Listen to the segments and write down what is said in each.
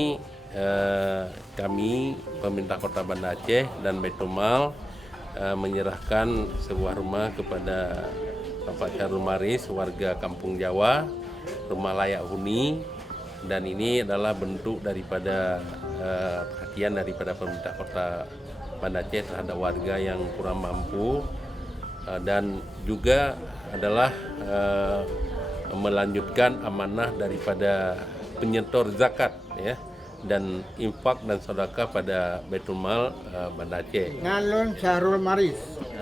ini kami pemerintah Kota Banda Aceh dan Baitul Mal menyerahkan sebuah rumah kepada Bapak Syarul Maris, warga Kampung Jawa, rumah layak huni, dan ini adalah bentuk daripada perhatian daripada pemerintah Kota Banda Aceh terhadap warga yang kurang mampu, dan juga adalah melanjutkan amanah daripada penyetor zakat, ya, dan infak dan sedekah pada Baitul Mal Banda Aceh. Ngalon Syarul Maris,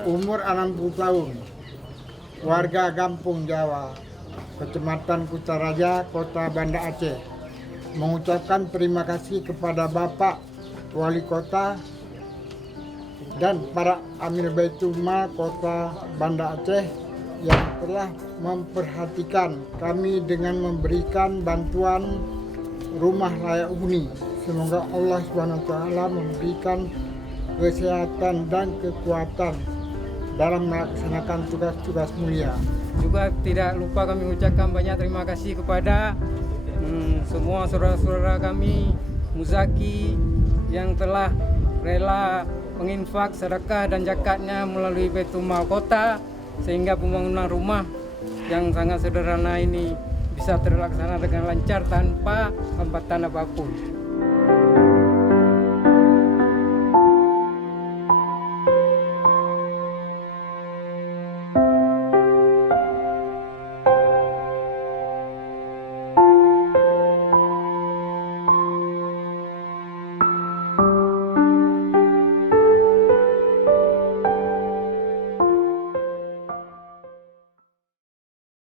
umur 60 tahun, warga Kampung Jawa, Kecamatan Kutaraja, Kota Banda Aceh, mengucapkan terima kasih kepada Bapak Wali Kota dan para Amir Baitul Mal Kota Banda Aceh yang telah memperhatikan kami dengan memberikan bantuan rumah layak huni. Semoga Allah SWT memberikan kesehatan dan kekuatan dalam melaksanakan tugas-tugas mulia. Juga tidak lupa kami mengucapkan banyak terima kasih kepada semua saudara-saudara kami Muzaki yang telah rela menginfak sedekah dan zakatnya melalui Baitul Mal Kota, sehingga pembangunan rumah yang sangat sederhana ini bisa terlaksana dengan lancar tanpa hambatan apapun.